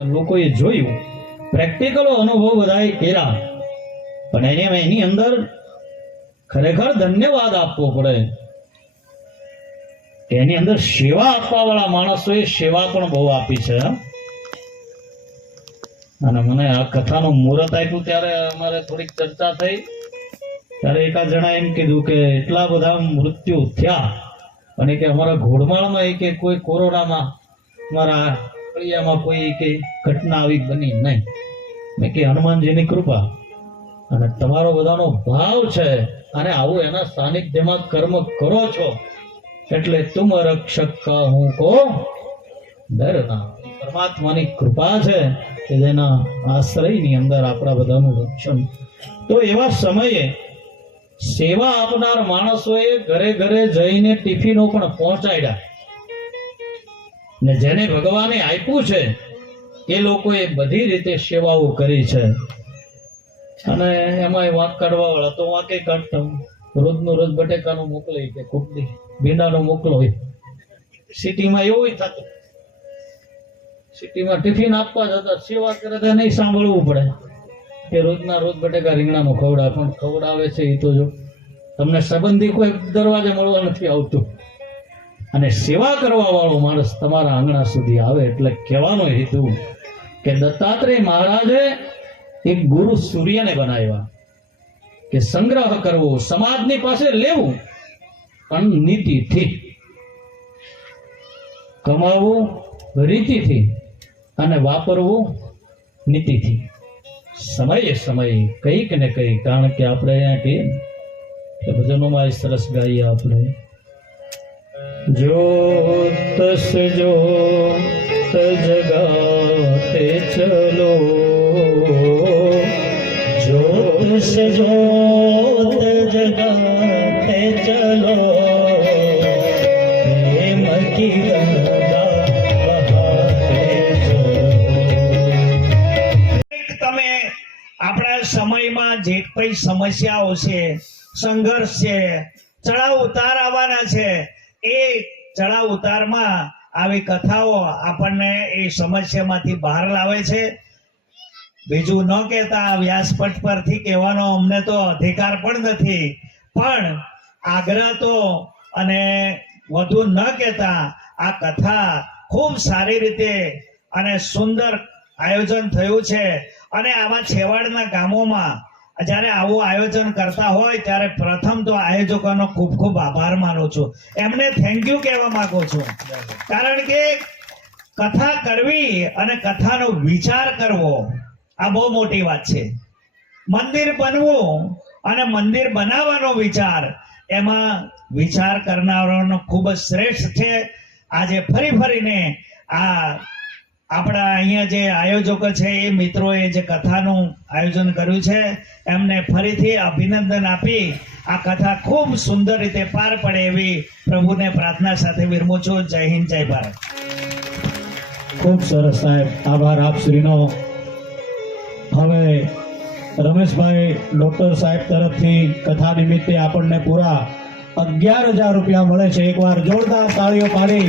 લોકોએ જોયું, પ્રેક્ટિકલો અનુભવ બધાએ કર્યા, પણ એની અંદર ખરેખર ધન્યવાદ આપવો પડે કે એની અંદર સેવા આપવા વાળા માણસોએ સેવા પણ બહુ આપી છે. અને મને આ કથાનું મુહૂર્ત આપ્યું ત્યારે અમારે થોડીક ચર્ચા થઈ, ત્યારે એકાદ જણા એમ કીધું કે એટલા બધા મૃત્યુ થયા અને કે અમારા ઘોડમાળમાં કે કોઈ કોરોનામાં મારા ફળિયામાં કોઈ કે ઘટના આવી બની નહીં. મેં કે હનુમાનજીની કૃપા અને તમારો બધાનો ભાવ છે અને આવું એના સાનિધ્યમાં કર્મ કરો છો એટલે તુમ રક્ષક કા હું કો ડરના. પરમાત્માની કૃપા છે કે જેના આશ્રયની અંદર આપણા બધાનું રક્ષણ. તો એવા સમયે સેવા આપનાર માણસોએ ઘરે ઘરે જઈને ટિફિનો પણ પહોંચાડ્યા ને જેને ભગવાને આપ્યું છે એ લોકોએ બધી રીતે સેવાઓ કરી છે. અને એમાં વાંક કાઢવા વાળા તો વાંકે કાઢતા, રોજનું રોજ બટેકાનું મોકલે કે કુકડી ભીંડાનું મોકલો. સિટીમાં એવું થતું, સિટીમાં ટિફિન આપવા જતા સેવા કરે તો નહીં સાંભળવું પડે કે રોજના રોજ બટેકા રીંગણાનું ખવડાવે, પણ ખવડાવે છે એ તો જો તમને સંબંધી કોઈ દરવાજે મળવા નથી આવતું. અને સેવા કરવા વાળો માણસ તમારા આંગણા સુધી આવે એટલે કહેવાનો હેતુ કે દત્તાત્રેય મહારાજે એક ગુરુ સૂર્યને બનાવ્યા કે સંગ્રહ કરવો, સમાજની પાસે લેવું પણ નીતિથી, કમાવવું રીતિથી અને વાપરવું નીતિથી. સમયે સમયે કંઈક ને કંઈક, કારણ કે આપણે અહીંયા કહીએ કે ભજનોમાં સરસ ગાઈએ આપણે, જ્યોત જ્યોત જગાતે ચલો, જ્યોત જ્યોત જગાતે ચલો, પ્રેમ કી ગંગા બહાતે ચલો. તમે આપણા સમયમાં જે કઈ સમસ્યાઓ છે, સંઘર્ષ છે, ચડાવ ઉતાર આવવાના છે, એ ચડાવ ઉતારમાં આવી કથાઓ આપણને એ સમસ્યામાંથી બહાર લાવે છે. બીજું ન કહેતા, વ્યાસપટ પરથી કહેવાનો અમને તો અધિકાર પણ નથી, પણ આગ્રહ તો અને વધુ ન કહેતા આ કથા ખૂબ સારી રીતે અને સુંદર આયોજન થયું છે. અને આવા છેવાડના ગામોમાં જ્યારે આવું આયોજન કરતા હોય ત્યારે પ્રથમ તો આયોજકોનો ખૂબ ખૂબ આભાર માનું છું, એમને થેન્ક યુ કહેવા માંગુ છું. કારણ કે કથા કરવી અને કથાનો વિચાર કરવો આ બહુ મોટી વાત છે. મંદિર બનવું અને મંદિર બનાવવાનો વિચાર, એમાં વિચાર કરનારાનો ખૂબ જ શ્રેષ્ઠ છે. આજે ફરી ફરીને આ આપણા અહીંયા જે આયોજકો છે એ મિત્રોએ જે કથાનું આયોજન કર્યું છે એમને ફરીથી અભિનંદન આપી આ કથા ખૂબ સુંદર રીતે પાર પડે એવી પ્રભુને પ્રાર્થના સાથે વિરમું છું. જય હિન્દ, જય ભારત. ખૂબ સરસ સાહેબ, આભાર આપ શ્રીનો. હવે રમેશભાઈ ડોક્ટર સાહેબ તરફથી કથા નિમિત્તે આપણને પૂરા 11,000 રૂપિયા મળે છે. એકવાર જોરદાર તાળીઓ પાડી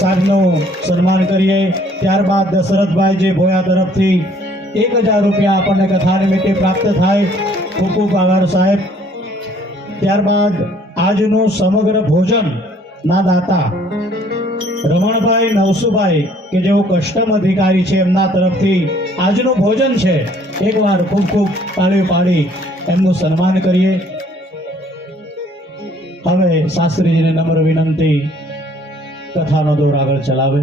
સાહેબનું સન્માન કરીએ. ત્યારબાદ દશરથભાઈ જે ભોયા તરફથી 1,000 રૂપિયા આપણને કથા નિમિત્તે પ્રાપ્ત થાય. ખૂબ ખૂબ આભાર સાહેબ. ત્યારબાદ આજનું સમગ્ર ભોજન ના દાતા રમણભાઈ નવસુભાઈ કે જેઓ કસ્ટમ અધિકારી છે, એમના તરફથી આજનું ભોજન છે. એકવાર ખૂબ ખૂબ તાળીઓ પાડી એમનું સન્માન કરીએ. હવે શાસ્ત્રીજીને નમ્ર વિનંતી, કથાનો દોર આગળ ચલાવે.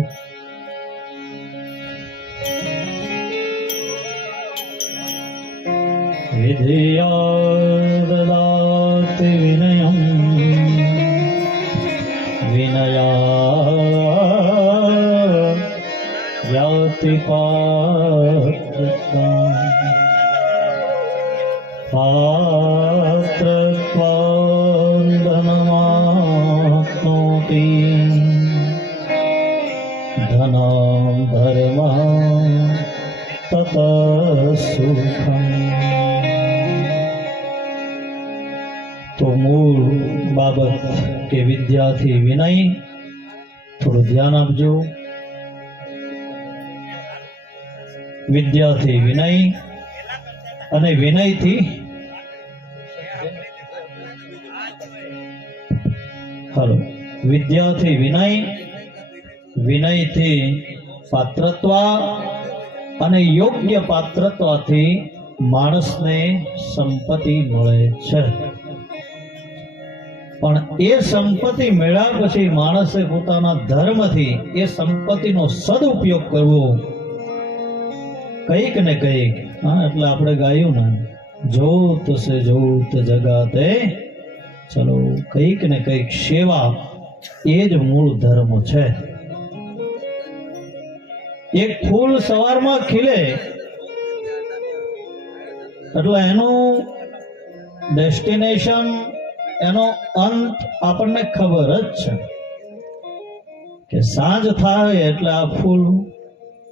વિધિયાદદાતિ વિનયમ વિનયા યાતિ પાત્રત્વાં ધનમાપ્નોતિ ધનં ધર્મં તત સુખમ. તો મૂળ બાબત કે વિદ્યાથી વિનય, થોડું ધ્યાન આપજો. વિદ્યાથી વિનય અને વિનયથી હલો વિદ્યાથી વિનય, વિનયથી પાત્રત્વ અને યોગ્ય પાત્રત્વથી માણસને સંપત્તિ મળે છે. પણ એ સંપત્તિ મેળવ્યા પછી માણસે પોતાના ધર્મથી એ સંપત્તિનો સદુપયોગ કરવો. કંઈક ને કંઈક, હા, એટલે આપણે ગાયું ને, જોત સે જોત જગાતે ચલો, કંઈક ને કંઈક સેવા, એ જ મૂળ ધર્મ છે. એક ફૂલ સવારમાં ખીલે એટલે એનું ડેસ્ટિનેશન, એનો અંત આપણને ખબર જ છે કે સાંજ થાય એટલે આ ફૂલ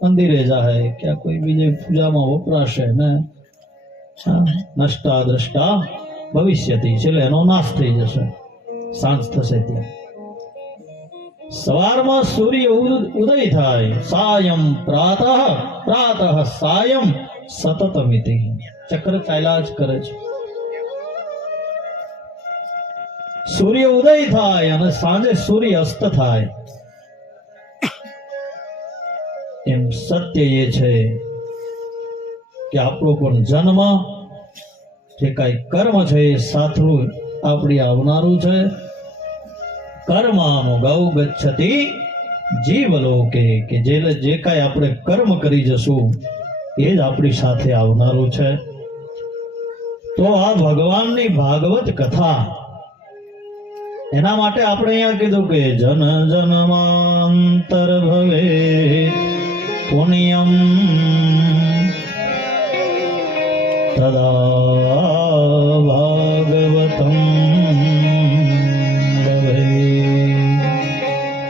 અંદિરે જાય કે આ કોઈ બીજી પૂજામાં વપરાશે ને, નષ્ટા દ્રષ્ટા ભવિષ્યથી, એટલે એનો નાશ થઈ જશે સાંજ થશે ત્યાં. સવારમાં સૂર્ય ઉદય થાય, સાયં પ્રાતઃ પ્રાતઃ સાયં સતતમિતિ, ચક્ર ચાલ્યા જ કરે છે. સૂર્ય ઉદય થાય અને સાંજે સૂર્ય અસ્ત થાય. એમ સત્ય એ છે કે આપણો પણ જન્મ, જે કાંઈ કર્મ છે એ સાથળું આપણી આવનારું છે. કર્માનુગૌ ગચ્છતિ જીવલોકે, કે જે કાંઈ આપણે કર્મ કરી જશું એ જ આપણી સાથે આવનારું છે. તો આ ભગવાનની ભાગવત કથા, એના માટે આપણે અહીંયા કીધું કે જન જન્માંતર ભવે પુણ્યમ તદા ભાગવતમ ભવે.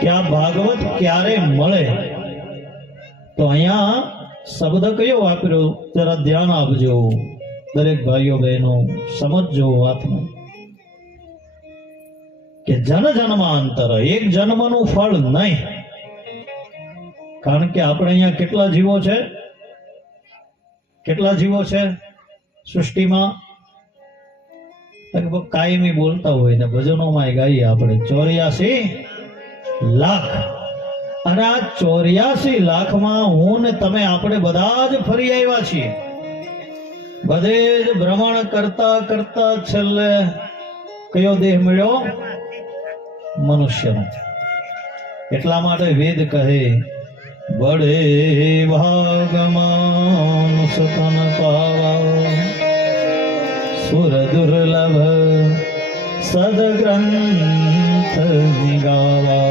કે આ ભાગવત ક્યારે મળે? તો અહીંયા શબ્દ કયો વાપર્યો જરા ધ્યાન આપજો દરેક ભાઈઓ બહેનો, સમજજો વાતને. કે જન જન્માંતર, એક જન્મનું ફળ નહીં. કારણ કે આપણે અહીંયા કેટલા જીવો છે? કેટલા જીવો છે સૃષ્ટિમાં? લગભગ કાયમી બોલતા હોય ને ભજનોમાં ગાઈએ આપણે 84 લાખ. અને આ 84 લાખમાં હું ને તમે આપણે બધા જ ફરી આવ્યા છીએ. બધે જ ભ્રમણ કરતા કરતા છેલ્લે કયો દેહ મળ્યો? મનુષ્યનો. એટલા માટે વેદ કહે બડે ભાગમાં સતન પાવા સુર દુર્લભ સદગ્રંથ નિગાવા.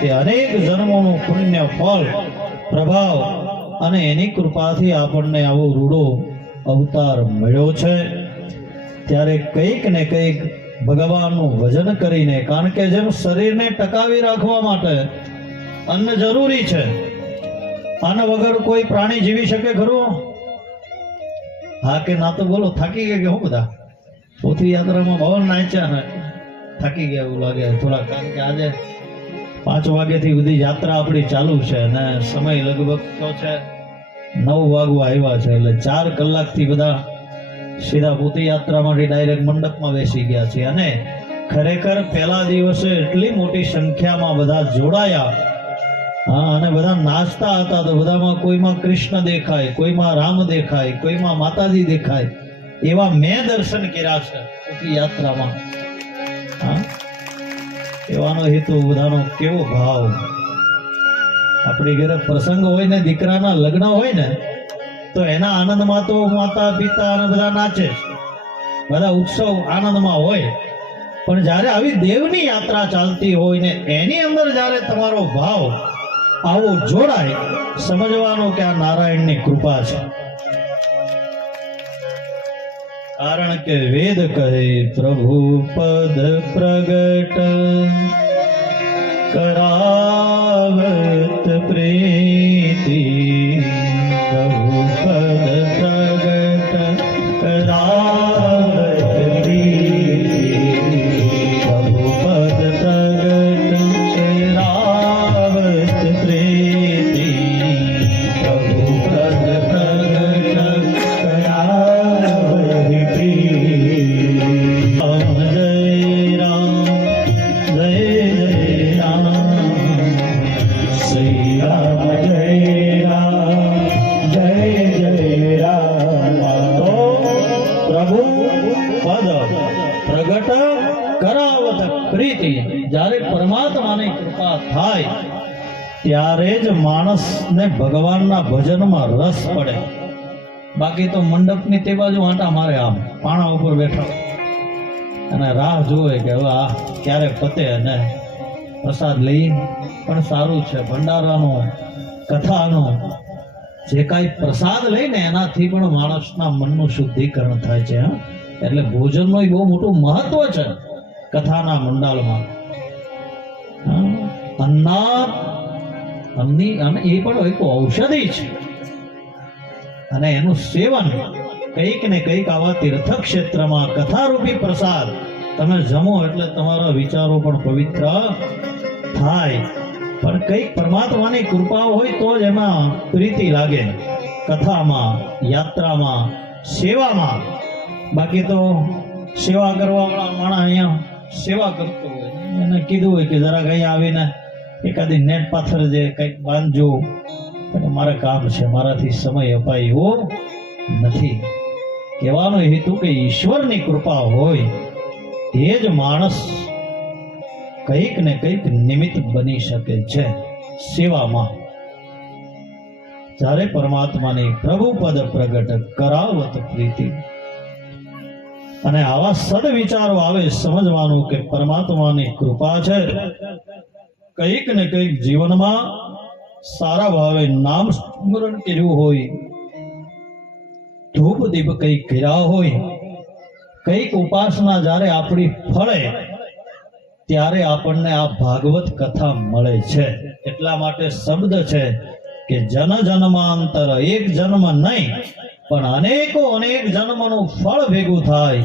કે અનેક જન્મોનું પુણ્ય ફળ પ્રભાવ અને એની કૃપાથી આપણને આવો રૂડો અવતાર મળ્યો છે. ત્યારે કંઈક ને કંઈક ભગવાનનું ભજન કરીને, કારણ કે જેમ શરીરને ટકાવી રાખવા માટે અન્ન જરૂરી છે, અન્ન વગર કોઈ પ્રાણી જીવી શકે ખરું? હા કે ના? તો બોલો, થાકી ગયા કે હું? બધા પોથી યાત્રામાં બહુ નાચ્યા ને થાકી ગયા એવું લાગે થોડા. કારણ કે આજે 5 વાગ્યાથી બધી યાત્રા આપણી ચાલુ છે અને સમય લગભગ તો છે 9 વાગવા આવ્યા છે. એટલે 4 કલાકથી બધા સીધા પોતી યાત્રામાંથી ડાયરેક્ટ મંડપમાં બેસી ગયા છે. અને ખરેખર પહેલા દિવસે એટલી મોટી સંખ્યામાં બધા જોડાયા, હા, અને બધા નાચતા હતા. તો બધામાં કોઈમાં કૃષ્ણ દેખાય, કોઈમાં રામ દેખાય, કોઈમાં માતાજી દેખાય, એવા મેં દર્શન કર્યા છે પોતી યાત્રામાં. હા, એવાનો હેતુ બધાનો કેવો ભાવ. આપણી ઘરે પ્રસંગ હોય ને, દીકરાના લગ્ન હોય ને, તો એના આનંદમાં તો માતા પિતા અને બધા નાચે, બધા ઉત્સવ આનંદમાં હોય. પણ જ્યારે આવી દેવની યાત્રા ચાલતી હોય ને એની અંદર જ્યારે તમારો ભાવ આવો જોડાય, સમજવાનો કે આ નારાયણની કૃપા છે. કારણ કે વેદ કહે પ્રભુ પદ પ્રગટ કરાવત પ્રીતિ, પ્રભુ પદ પ્રગટ કરાવત પ્રીતિ, પ્રભુ પદ પ્રગટ કરાવત પ્રીતિ, પ્રભુ પદ થાય ત્યારે જ માણસને ભગવાનના ભજનમાં રસ પડે. બાકી તો મંડપની તે બાજુ આંટા મારે, આમ પાણા ઉપર બેઠા અને રાહ જોવે કે હવે આ ક્યારે પતે અને પ્રસાદ લઈ. પણ સારું છે, ભંડારાનો કથાનો જે કાંઈ પ્રસાદ લઈને એનાથી પણ માણસના મનનું શુદ્ધિકરણ થાય છે. એટલે ભોજનનું બહુ મોટું મહત્વ છે કથાના મંડાળમાં. અન્ની અને એ પણ એક ઔષધિ છે અને એનું સેવન કંઈક ને કંઈક આવા તીર્થક્ષેત્રમાં કથારૂપી પ્રસાદ તમે જમો એટલે તમારા વિચારો પણ પવિત્ર થાય. પણ કંઈક પરમાત્માની કૃપા હોય તો જ એમાં પ્રીતિ લાગે, કથામાં, યાત્રામાં, સેવામાં. બાકી તો સેવા કરવા વાળા માણસ અહીંયા સેવા કરતો હોય, એને કીધું હોય કે જરાક અહીંયા આવીને એકાદી નેટ પાથર જે કંઈક બાંધજો, મારે કામ છે, મારાથી સમય અપાય એવો નથી. કહેવાનો હેતુ કે ઈશ્વરની કૃપા હોય એ જ માણસ કંઈક ને કંઈક નિમિત્ત બની શકે છે સેવામાં. જ્યારે પરમાત્માની પ્રભુ પદ પ્રગટ કરાવત પ્રીતિ, અને આવા સદવિચારો આવે સમજવાનું કે પરમાત્માની કૃપા છે. કંઈક ને કંઈક જીવનમાં સારા ભાવે નામ સ્મરણ કર્યું હોય, ધૂપ દીપ કંઈક કર્યા હોય, કંઈક ઉપાસના જ્યારે આપણી ફળે ત્યારે આપણને આ ભાગવત કથા મળે છે. એટલા માટે શબ્દ છે કે જન જન્માંતર, એક જન્મ નહીં પણ અનેકો અનેક જન્મનું ફળ ભેગું થાય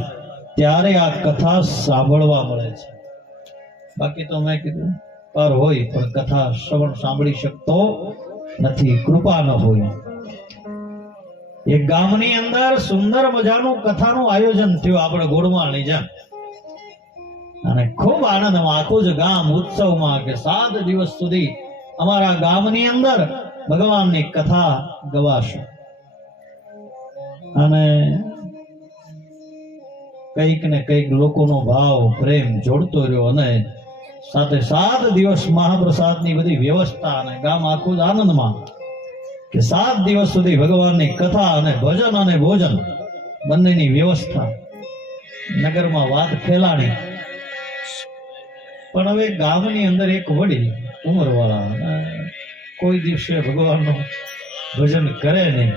ત્યારે આ કથા સાંભળવા મળે છે. બાકી તો મેં કીધું પર હોય પણ કથા શ્રવણ સાંભળી શકતો નથી, કૃપા ન હોય. એક ગામની અંદર સુંદર મજાનું કથાનું આયોજન થયું આપણે ગોળમાળની જેમ, અને ખૂબ આનંદમાં આખું જ ગામ ઉત્સવમાં કે 7 દિવસ સુધી અમારા ગામની અંદર ભગવાનની કથા ગવાશે. અને કંઈક ને કંઈક લોકોનો ભાવ પ્રેમ જોડતો રહ્યો, અને સાથે 7 દિવસ મહાપ્રસાદની બધી વ્યવસ્થા, અને ગામ આખું જ આનંદમાં કે 7 દિવસ સુધી ભગવાનની કથા અને ભજન અને ભોજન બંનેની વ્યવસ્થા. નગરમાં વાત ફેલાણી. પણ હવે ગામની અંદર એક વડીલ ઉંમરવાળા કોઈ દિવસે ભગવાનનું ભજન કરે નહીં.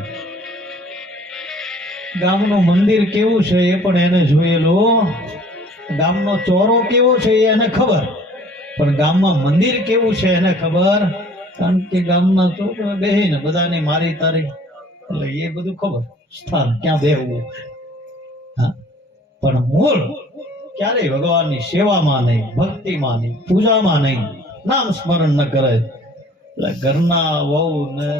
ગામનું મંદિર કેવું છે એ પણ એને જોયેલું, ગામનો ચોરો કેવો છે એ એને ખબર, પણ ગામમાં મંદિર કેવું છે એને ખબર. કારણ કે ગામના છોકરા બેહીને બધાની મારી તારી, એટલે એ બધું ખબર, સ્થાન ક્યાં બેહવું. હા, પણ મૂળ ક્યારેય ભગવાનની સેવામાં નહીં, ભક્તિમાં નહીં, પૂજામાં નહીં, નામ સ્મરણ ન કરે. એટલે ઘરના વહુ ને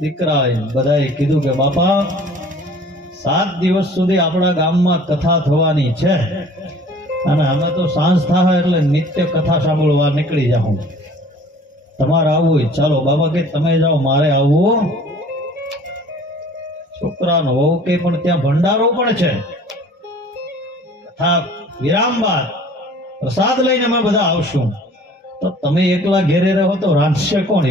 દીકરા બધાએ કીધું કે બાપા 7 દિવસ સુધી આપણા ગામમાં કથા થવાની છે, અને અમે તો સાંજ થાય એટલે નિત્ય કથા સાંભળવા નીકળી જાઉં. તમારે આવવું હોય ચાલો. બાબા કે તમે જાઓ, મારે આવવું. છોકરાનો વહુ કે પણ ત્યાં ભંડારો પણ છે, કથા વિરામ બાદ પ્રસાદ લઈને અમે બધા આવશું. તો તમે એકલા ઘેરે રહો તો રાંધશે કોણ?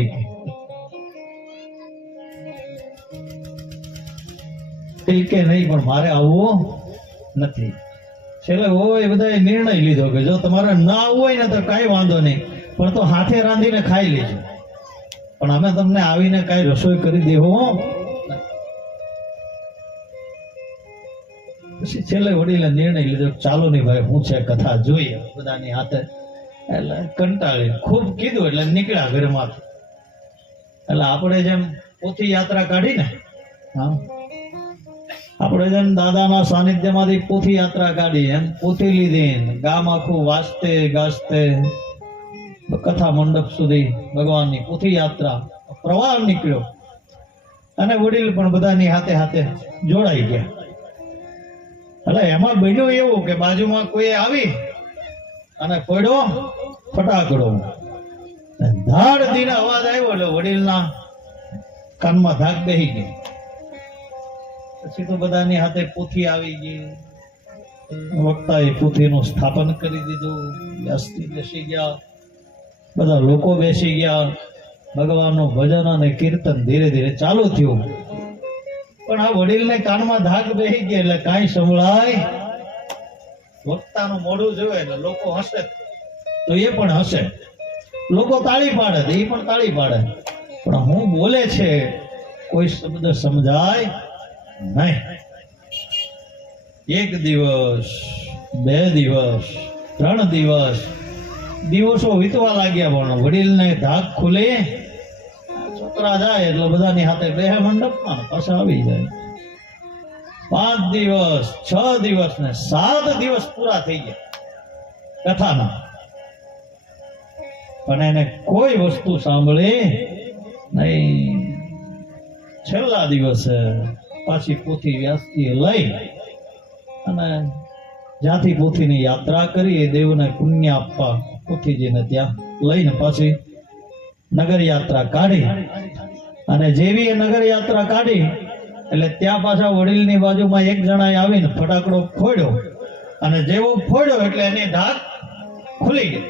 કે નહીં, પણ મારે આવવું નથી. છેલ્લે હોય બધા નિર્ણય લીધો કે જો તમારે ના આવવું હોય ને તો કઈ વાંધો નહીં, પણ તો હાથે રાંધીને ખાઈ લેજો, પણ અમે તમને આવીને કઈ રસોઈ કરી દેવો. પછી છેલ્લે વડીલે નિર્ણય લીધો ચાલો નહીં ભાઈ, હું છે કથા જોઈએ બધાની હાથે. એટલે કંટાળી ખૂબ કીધું એટલે નીકળ્યા ઘરમાંથી. એટલે આપણે જેમ પોથી યાત્રા કાઢીને, હા, આપણે જેમ દાદાના સાનિધ્યમાંથી પોથી યાત્રા કાઢી એમ પોથી લીધી, ગામ આખું વાંચતે ગાજતે કથા મંડપ સુધી ભગવાનની પોથી યાત્રા પ્રવાહ નીકળ્યો. અને વડીલ પણ બધાની હાથે હાથે જોડાઈ ગયા. એટલે એમાં બન્યું એવું કે બાજુમાં કોઈ આવી અને પડ્યો ફટાકડો, ધાડ દીને અવાજ આવ્યો એટલે વડીલના કાનમાં ધાક બેહી ગઈ. પછી તો બધાની હાથે પોથી આવી ગઈ. વક્તાએ પોથીનું સ્થાપન કરી દીધું, વ્યાસજી બેસી ગયા. બધા લોકો બેસી ગયા, ભગવાનનું ભજન અને કીર્તન ધીરે ધીરે ચાલુ થયું. પણ આ વડીલને કાનમાં ધાક બેસી ગયા એટલે કાંઈ સંભળાય. વક્તાનું મોઢું જોવે એટલે લોકો હસે તો એ પણ હસે, લોકો તાળી પાડે તો એ પણ તાળી પાડે, પણ હું બોલે છે કોઈ શબ્દ સમજાય નહીં. એક દિવસ, 2 દિવસ, 3 દિવસ, દિવસો વીતવા લાગ્યા, પણ વડીલને ધાક ખુલે, છોકરા જાય એટલે બધાની હાથે બેહે મંડપમાં, પાછા આવી જાય. 5 દિવસ, 6 દિવસ ને 7 દિવસ પૂરા થઈ ગયા કથાના, પણ એને કોઈ વસ્તુ સાંભળી નહીં. છેલ્લા દિવસે પાછી પોથી વ્યાસજીએ લઈ અને જ્યાંથી પોથીની યાત્રા કરી એ દેવને પુણ્ય આપવા પોથીજીને ત્યાં લઈને પાછી નગર યાત્રા કાઢી. અને જેવી એ નગર યાત્રા કાઢી એટલે ત્યાં પાછા વડીલની બાજુમાં એક જણાએ આવીને ફટાકડો ફોડ્યો, અને જેવો ફોડ્યો એટલે એની ધાક ખુલી ગઈ.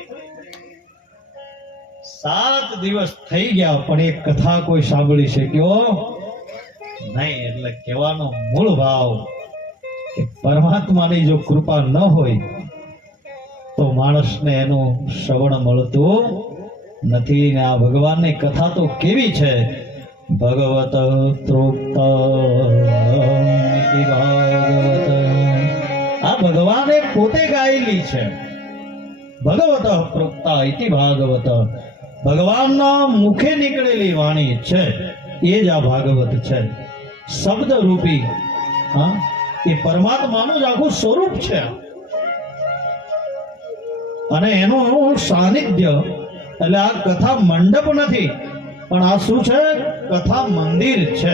7 દિવસ થઈ ગયા પણ એ કથા કોઈ સાંભળી શક્યો નહીં. એટલે કહેવાનો મૂળ ભાવ કે પરમાત્માની જો કૃપા ન હોય તો માણસને એનું શ્રવણ મળતું નથી. ને આ ભગવાનની કથા તો કેવી છે, ભગવત તૃપ્ત ભાગવત, આ ભગવાને પોતે ગાયેલી છે. ભગવત પ્રોક્તા ઇતિ ભાગવત, ભગવાનના મુખે નીકળેલી વાણી છે એ જ આ ભાગવત છે. શબ્દ રૂપી એ પરમાત્માનું જ આખું સ્વરૂપ છે, અને એનું સાનિધ્ય એટલે આ કથા મંડપ નથી, પણ આ શું છે, કથા મંદિર છે.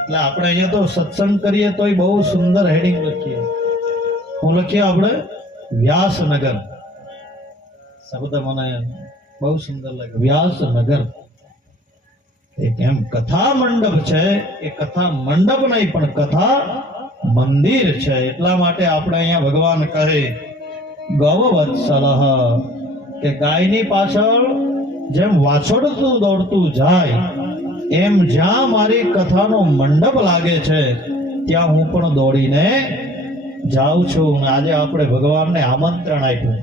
એટલે આપણે અહીંયા તો સત્સંગ કરીએ તો બહુ સુંદર હેડિંગ લખીએ. હું લખીએ આપણે વ્યાસનગર, શબ્દ મને બહુ સુંદર લાગે, વ્યાસનગર. એમ કથા મંડપ છે, એ કથા મંડપ નહીં પણ કથા મંદિર છે. એટલા માટે આપણે અહીંયા ભગવાન કહે ગૌવત્સલઃ, કે ગાયની પાછળ જેમ વાછોડતું દોડતું જાય એમ જ્યાં મારી કથાનો મંડપ લાગે છે ત્યાં હું પણ દોડીને જાઉં છું. આજે આપણે ભગવાનને આમંત્રણ આપ્યું,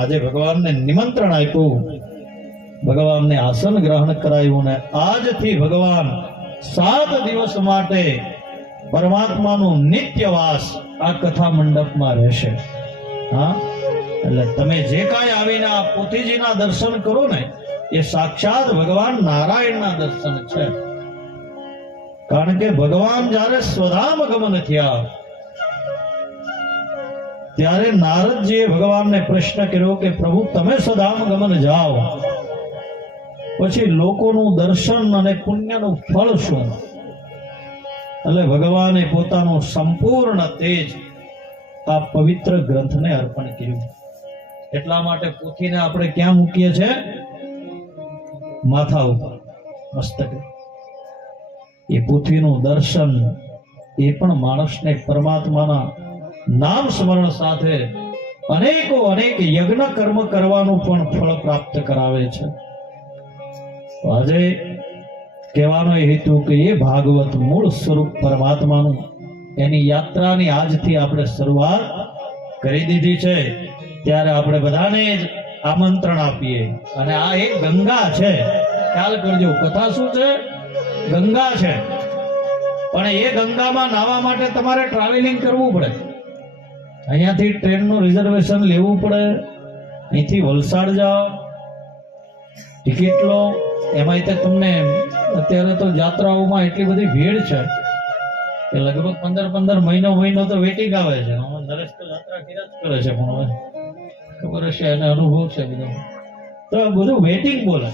આજે ભગવાનને નિમંત્રણ આપ્યું, ભગવાનને આસન ગ્રહણ કરાયું, ને આજથી ભગવાન 7 દિવસ માટે પરમાત્માનું નિત્યવાસ આ કથા મંડપમાં રહેશે. એટલે તમે જે કાંઈ આવીને આ પોથીજીના દર્શન કરો ને એ સાક્ષાત ભગવાન નારાયણના દર્શન છે. કારણ કે ભગવાન જ્યારે સ્વધામ ગમન થયા ત્યારે નારદજીએ ભગવાનને પ્રશ્ન કર્યો કે પ્રભુ તમે સ્વધામ ગમન જાઓ પછી લોકોનું દર્શન અને પુણ્યનું ફળ શું? એટલે ભગવાને પોતાનું સંપૂર્ણ તેજ આ પવિત્ર ગ્રંથને અર્પણ કર્યું. એટલા માટે પોથીને આપણે ક્યાં મૂકીએ છીએ? માથા ઉપર, મસ્તકે. એ પોથીનું દર્શન એ પણ માણસને પરમાત્માના નામ સ્મરણ સાથે અનેક યજ્ઞ કર્મ કરવાનું પણ ફળ પ્રાપ્ત કરાવે છે. આજે કહેવાનો હેતુ કે એ ભાગવત મૂળ સ્વરૂપ પરમાત્માનું એની યાત્રાની આજથી આપણે શરૂઆત કરી દીધી છે. ત્યારે આપણે બધાને જ આમંત્રણ આપીએ. અને આ એક ગંગા છે, ખ્યાલ કરજો. કથા શું છે? ગંગા છે. પણ એ ગંગામાં નાહવા માટે તમારે ટ્રાવેલિંગ કરવું પડે. અહીંયાથી ટ્રેનનું રિઝર્વેશન લેવું પડે. અહીંથી વલસાડ જાઓ, ટિકિટ લો. એમાં તમને અત્યારે તો યાત્રાઓમાં એટલી બધી ભીડ છે કે લગભગ 15 મહિનો તો વેટિંગ આવે છે. નરેશ તો યાત્રા કર્યા જ કરે છે, પણ હવે ખબર હશે એને અનુભવ છે બધો, તો બધું વેટિંગ બોલે.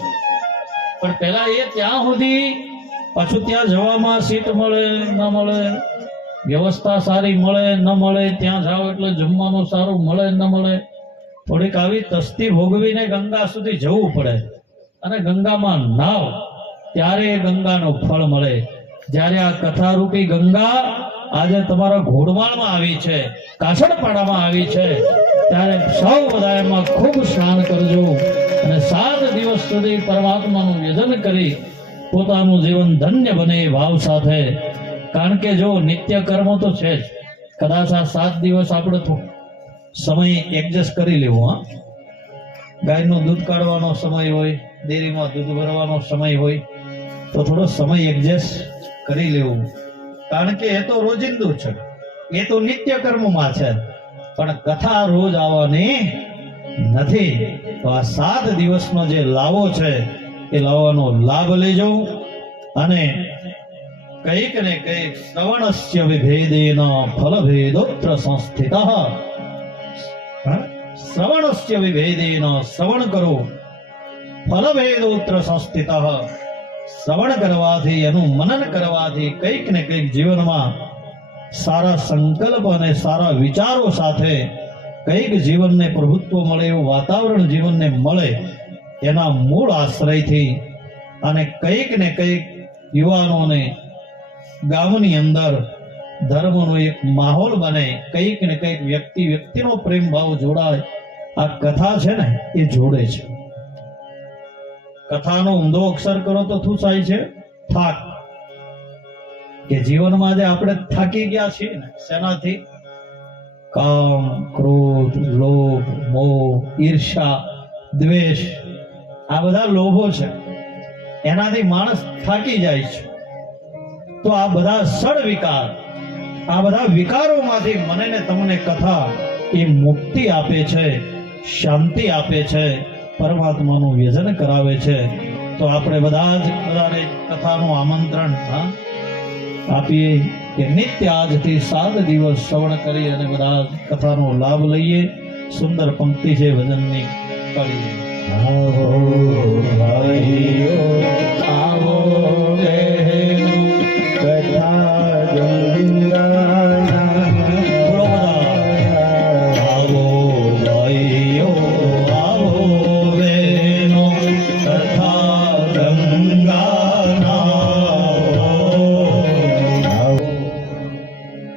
પણ પેલા એ ત્યાં સુધી પાછું ત્યાં જવામાં સીટ મળે ન મળે, વ્યવસ્થા સારી મળે ન મળે, ત્યાં જાઓ એટલે જમવાનું સારું મળે ન મળે, થોડીક આવી તસ્તી ભોગવીને ગંગા સુધી જવું પડે. અને ગંગામાં નાવ ત્યારે એ ગંગાનું ફળ મળે. જ્યારે આ કથારૂપી ગંગા આજે તમારા ઘોડવાળમાં આવી છે, કાછડપાડામાં આવી છે, ત્યારે સૌ બધા એમાં ખૂબ સ્નાન કરજો અને 7 દિવસ સુધી પરમાત્માનું યજન કરી પોતાનું જીવન ધન્ય બને એ ભાવ સાથે. કારણ કે જો નિત્ય કર્મ તો છે જ, કદાચ આ 7 દિવસ આપણે સમય એડજસ્ટ કરી લેવો. હા, ગાયનું દૂધ કાઢવાનો સમય હોય, ડેરીમાં દૂધ ભરવાનો સમય હોય, તો થોડો સમય એડજસ્ટ કરી લેવું. કારણ કે એ તો રોજિંદુ છે, એ તો નિત્ય કર્મમાં છે, પણ કથા રોજ આવવાની નથી. તો આ 7 દિવસનો જે લાવો છે એ લાવવાનો લાભ લેજો. અને કંઈક ને કંઈક શ્રવણસ્ય વિભેદેન ફલભેદોત્ર સંસ્થિતઃ. શ્રવણસ્ય વિભેદેન, શ્રવણ કરો, ફલભેદોત્ર સંસ્થિતઃ. શ્રવણ કરવાથી, એનું મનન કરવાથી કંઈક ને કંઈક જીવનમાં સારા સંકલ્પ અને સારા વિચારો સાથે કંઈક જીવનને પ્રભુત્વ મળે, એવું વાતાવરણ જીવનને મળે. એના મૂળ આશ્રયથી અને કંઈક ને કંઈક યુવાનોને ગામની અંદર ધર્મનો એક માહોલ બને, કંઈક ને કંઈક વ્યક્તિનો પ્રેમ ભાવ જોડાય. આ કથા છે ને એ જોડે છે. કથાનો ઊંધો અક્ષર કરો તો શું થાય છે? થાક. કે જીવનમાં જે આપણે થાકી ગયા છીએ ને, શેનાથી? કામ, ક્રોધ, લોભ, મોહ, ઈર્ષા, દ્વેષ, આ બધા લોભો છે, એનાથી માણસ થાકી જાય છે. તો આ બધા સડ વિકાર, આ બધા વિકારોમાંથી મને ને તમને કથા એ મુક્તિ આપે છે, શાંતિ આપે છે, પરમાત્માનું વ્યજન કરાવે છે. તો આપણે બધા જ બધાને કથાનું આમંત્રણ આપીએ કે નિત્ય આજથી 7 દિવસ શ્રવણ કરી અને બધા કથાનો લાભ લઈએ. સુંદર પંક્તિ છે ભજનની, કરીએ. આવો ભાઈઓ, આવો બહેનો, કથા ગંગાના. બોલો બધા. આવો ભાઈઓ, આવો બહેનો, કથા ગંગાના.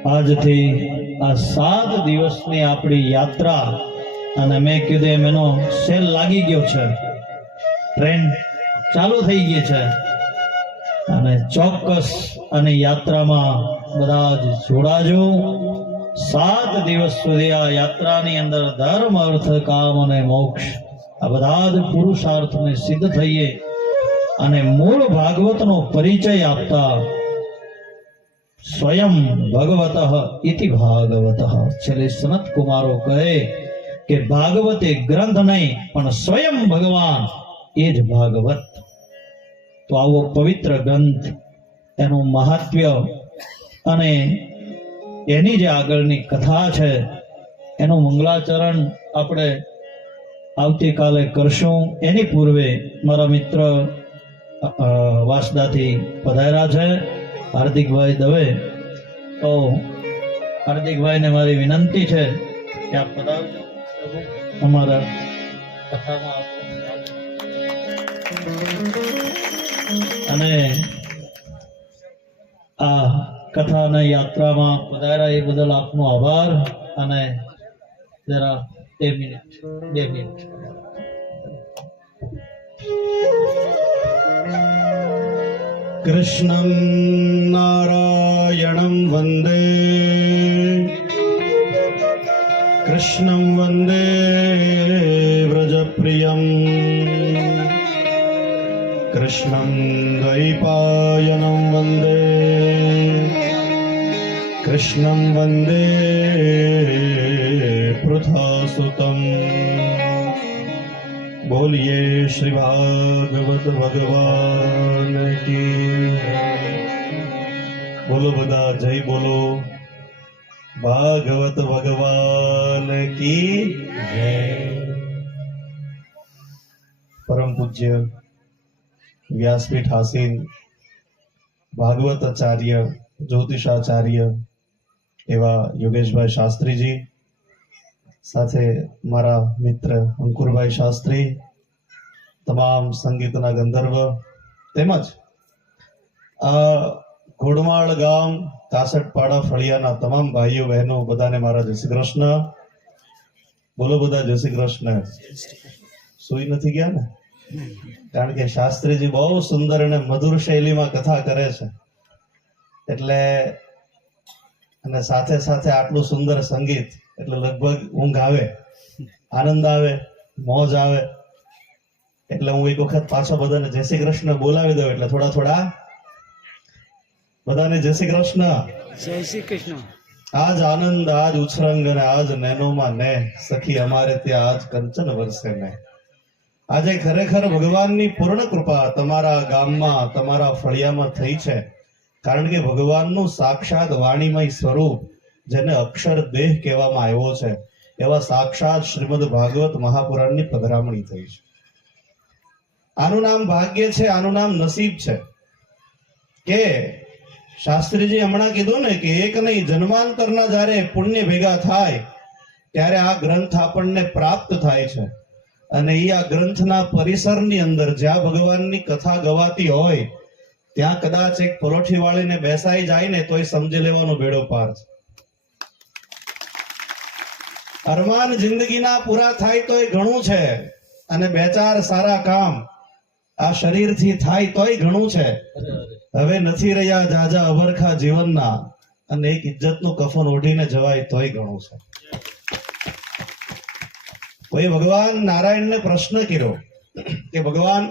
આજથી આ 7 દિવસની આપણી યાત્રા, અને મેં કીધું એમ એનો સેલ લાગી ગયો છે, ટ્રેન ચાલુ થઈ ગઈ છે, અને ચોક્કસ અને યાત્રામાં બધા જ જોડાજો. 7 દિવસ સુધી આ યાત્રાની અંદર ધર્મ, અર્થ, કામ અને મોક્ષ, આ બધા જ પુરુષાર્થને સિદ્ધ થઈએ અને મૂળ ભાગવતનો પરિચય આપતા સ્વયં ભગવતઃ ઇતિ ભાગવતઃ. છેલ્લે સનત કુમારો કહે કે ભાગવત એ ગ્રંથ નહીં, પણ સ્વયં ભગવાન એ જ ભાગવત. તો આવો પવિત્ર ગ્રંથ, એનું મહાત્મ્ય અને એની જે આગળની કથા છે એનું મંગલાચરણ આપણે આવતીકાલે કરશું. એની પૂર્વે મારા મિત્ર વાસદાથી પધાર્યા છે હાર્દિકભાઈ દવે. તો હાર્દિકભાઈને મારી વિનંતી છે કે આપ પધારજો, અમારા કથામાં અને આ કથાના યાત્રામાં પધાર્યા એ બદલ આપનો આભાર. અને જરા 2 મિનિટ કૃષ્ણં નારાયણં વંદે, કૃષ્ણં વંદે વ્રજપ્રિયં, કૃષ્ણં દ્વૈપાયनं વંદે, કૃષ્ણં વંદે પૃથાસુતં. બોલીએ શ્રી ભાગવત ભગવાન કી. બોલો બધા, જય બોલો ભાગવત ભગવાન કી જય. પરમ પૂજ્ય વ્યાસપીઠ આસીન ભાગવત આચાર્ય, જ્યોતિષાચાર્ય એવા યોગેશભાઈ શાસ્ત્રીજી, સાથે મારા મિત્ર અંકુરભાઈ શાસ્ત્રી, તમામ સંગીતના ગંધર્વ, તેમજ આ ઘોડમાળ ગામ, કાસટપાડા ફળિયાના તમામ ભાઈઓ બહેનો, બધાને મારા જય શ્રી કૃષ્ણ. બોલો બધા જય શ્રી કૃષ્ણ. સુઈ નથી ગયા ને? કારણ કે શાસ્ત્રીજી બહુ સુંદર અને મધુર શૈલીમાં કથા કરે છે, એટલે અને સાથે સાથે આટલું સુંદર સંગીત, એટલે લગભગ ઊંઘ આવે, આનંદ આવે, મોજ આવે. એટલે હું એક વખત પાછો બધાને જય શ્રી કૃષ્ણ બોલાવી દઉં, એટલે થોડા થોડા બધાને જય શ્રી કૃષ્ણ. જય શ્રી કૃષ્ણ. આજ આનંદ, આજ ઉછરંગ અને આજ નેનોમાં ને સખી અમારે ત્યાં આજ કંચન વરસે ને. આજે ખરેખર ભગવાનની પૂર્ણ કૃપા તમારા ગામમાં, તમારા ફળિયામાં થઈ છે. કારણ કે ભગવાનનું સાક્ષાત વાણીમય સ્વરૂપ, જેને અક્ષર દેહ કહેવામાં આવ્યો છે, એવા સાક્ષાત શ્રીમદ ભાગવત મહાપુરાણની પધરામણી થઈ છે. આનું નામ ભાગ્ય છે, આનું નામ નસીબ છે. કે શાસ્ત્રીજી હમણાં કીધું ને કે એક નહીં જન્માંતરના જ્યારે પુણ્ય ભેગા થાય ત્યારે આ ગ્રંથ આપણને પ્રાપ્ત થાય છે. અને એ આ ગ્રંથના પરિસરની અંદર જ્યાં ભગવાનની કથા ગવાતી હોય ત્યાં કદાચ એક પરોઠી વાળીને બેસાઈ જાય ને તોય સમજી લેવાનો બેડો પાર છે. અરમાન જિંદગીના પૂરા થાય તોય ઘણું છે, અને બે ચાર સારા કામ આ શરીરથી થાય તોય ઘણું છે. હવે નથી રહ્યા જાજા અવરખા જીવનના, અને એક ઇજ્જતનું કફન ઓઢીને જવાય તોય ઘણું છે. કોઈ ભગવાન નારાયણને પ્રશ્ન કર્યો કે ભગવાન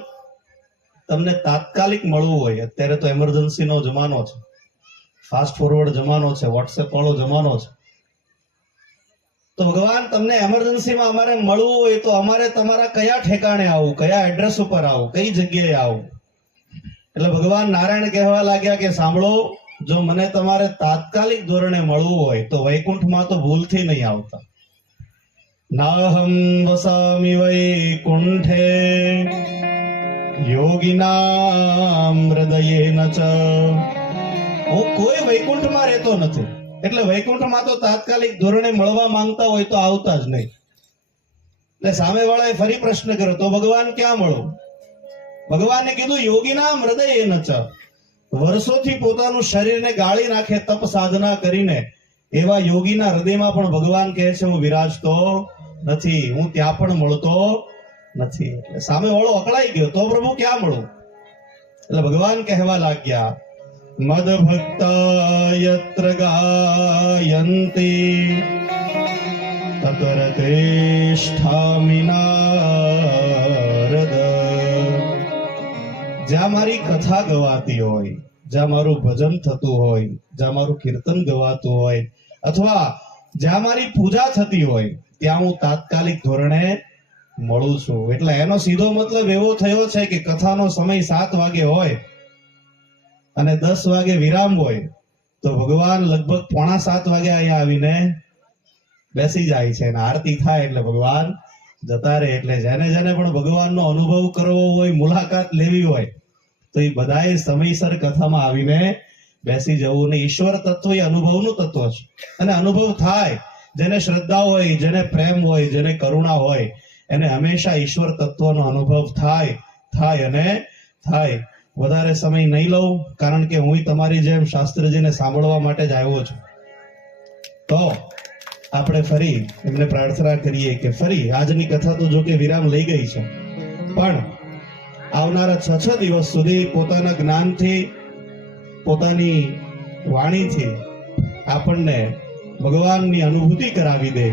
તમને તાત્કાલિક મળવું હોય, અત્યારે તો એમરજન્સીનો જમાનો છે, ફાસ્ટ ફોરવર્ડ જમાનો છે, વોટ્સએપ વાળો જમાનો છે, તો ભગવાન તમને એમરજન્સીમાં અમારે મળવું હોય તો અમારે તમારા કયા ઠેકાણે આવું, કયા એડ્રેસ ઉપર આવું, કઈ જગ્યાએ આવું? એટલે ભગવાન નારાયણ કહેવા લાગ્યા કે સાંભળો, જો મને તમારે તાત્કાલિક ધોરણે મળવું હોય તો વૈકુંઠમાં તો ભૂલથી નહીં આવતા. નાહમ વસામિ વૈકુંઠે યોગિનામ હૃદયેન ચ. હું કોઈ વૈકુંઠમાં રહેતો નથી, એટલે વૈકુંઠમાં તો તાત્કાલિક ધોરણે મળવા માંગતા હોય તો આવતા જ નહીં. એટલે સામેવાળાએ ફરી પ્રશ્ન કર્યો, તો ભગવાન ક્યાં મળો? ભગવાને કીધું યોગીનામ હૃદયેન ચ. વર્ષોથી પોતાનું શરીરને ગાળી નાખે તપ સાધના કરીને એવા યોગીના હૃદયમાં પણ ભગવાન કહે છે હું વિરાજતો નથી, હું ત્યાં પણ મળતો નથી. એટલે સામે વાળો અકળાઈ ગયો, તો પ્રભુ ક્યાં મળું? એટલે ભગવાન કહેવા લાગ્યા, મદ ભક્તા યત્ર ગાયંતી તત્ર તિષ્ઠામિ નારદ. જ્યાં મારી કથા ગવાતી હોય, જ્યાં મારું ભજન થતું હોય, જ્યાં મારું કીર્તન ગવાતું હોય, અથવા જ્યાં મારી પૂજા થતી હોય, ત્યાં હું તાત્કાલિક ધોરણે મળું છું. એટલે એનો સીધો મતલબ એવો થયો છે કે કથાનો સમય 7 વાગે હોય અને 10 વાગે વિરામ હોય તો ભગવાન લગભગ 6:45 વાગે અહીંયા આવીને બેસી જાય છે, અને આરતી થાય એટલે ભગવાન જતા રહે. એટલે જેને જેને પણ ભગવાનનો અનુભવ કરવો હોય, મુલાકાત લેવી હોય, તો એ બધાએ સમયસર કથામાં આવીને બેસી જવું. ને ઈશ્વર તત્વ એ અનુભવનું તત્વ છે, અને અનુભવ થાય. જેને શ્રદ્ધા હોય, જેને પ્રેમ હોય, જેને કરુણા હોય, એને હંમેશા ઈશ્વર તત્વનો અનુભવ થાય અને થાય. વધારે સમય નહીં લઉં, કારણ કે હું તમારી જેમ શાસ્ત્રીજીને સાંભળવા માટે જ આવ્યો છું. તો આપણે ફરી એમને પ્રાર્થના કરીએ કે ફરી આજની કથા તો જો કે વિરામ લઈ ગઈ છે, પણ આવનારા 6 દિવસ સુધી પોતાના જ્ઞાનથી, પોતાની વાણીથી આપણને ભગવાનની અનુભૂતિ કરાવી દે,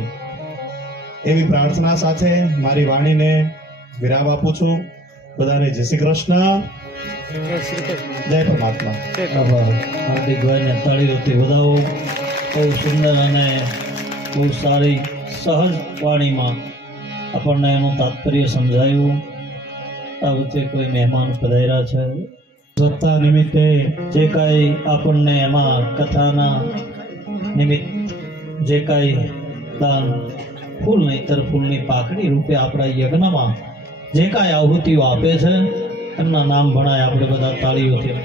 એવી પ્રાર્થના સાથે મારી વાણીને વિરામ આપું છું. બધાને જય શ્રી કૃષ્ણ, જય શ્રી કૃષ્ણ. જય પરમાત્મા. આભાર. હાર્દિકભાઈને તાળીઓથી વધાવો. બહુ સુંદર અને બહુ સારી સહજ વાણીમાં આપણને એનું તાત્પર્ય સમજાયું. આ વચ્ચે કોઈ મહેમાન પધાર્યા છે, સપ્તાહ નિમિત્તે જે કાંઈ આપણને એમાં કથાના નિમિત્ત જે કાંઈ દાન, ફૂલ નહીતર ફૂલની પાકડી રૂપે આપણા યજ્ઞમાં જે કાંઈ આહુતિઓ આપે છે એમના નામ ભણાય આપણે બધા તાળીઓથી.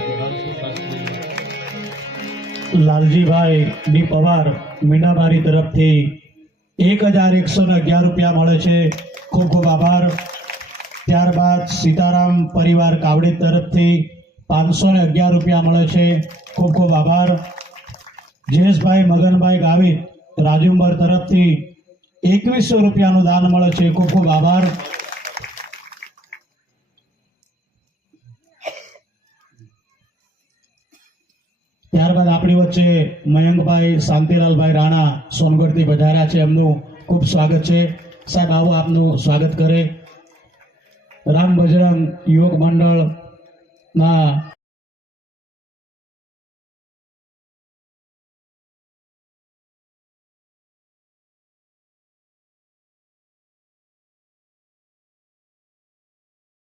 લાલજીભાઈ ડી પવાર મીનાબારી તરફથી 1111 રૂપિયા મળે છે, ખૂબ ખૂબ આભાર. ત્યારબાદ સીતારામ પરિવાર કાવડી તરફથી 511 રૂપિયા મળે છે, ખૂબ ખૂબ આભાર. જયેશભાઈ મગનભાઈ ગાવિત રાજુંબર તરફથી 2100 રૂપિયાનું દાન મળે છે. ખૂબ ખૂબ આભાર. ત્યારબાદ આપણી વચ્ચે મયંકભાઈ શાંતિલાલભાઈ રાણા સોનગઢથી પધાર્યા છે. એમનું ખૂબ સ્વાગત છે. સાહેબ આવો, આપનું સ્વાગત કરે. રામ બજરંગ યુવક મંડળના